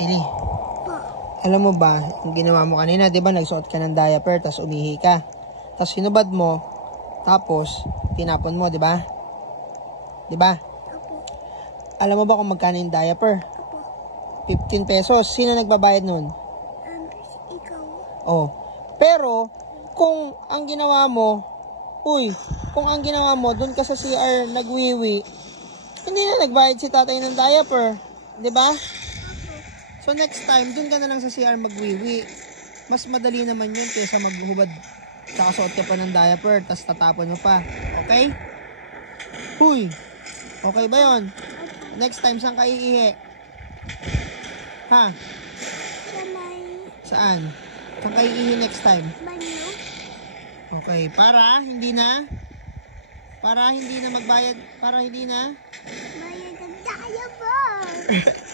Ili, alam mo ba, yung ginawa mo kanina, di ba, nagsuot ka ng diaper, tapos umihi ka. Tapos hinubad mo, tapos tinapon mo, di ba? Di ba? Alam mo ba kung magkano yung diaper? 15 pesos. Sino nagbabayad nun? Ikaw. Oh. Pero, kung ang ginawa mo, kung ang ginawa mo, dun ka sa CR nagwiwi, hindi na nagbayad si tatay ng diaper. Di ba? So next time, dun ka na lang sa CR magwiwi. Mas madali naman yun kaysa maghuhubad. Tsaka suot ka pa ng diaper, tas tatapon mo pa. Okay? Okay ba yun? Next time, saan ka iihi? Ha? Saan? Saan ka iihi next time? Banyo. Okay, para hindi na magbayad, para hindi na Bayad ang diaper.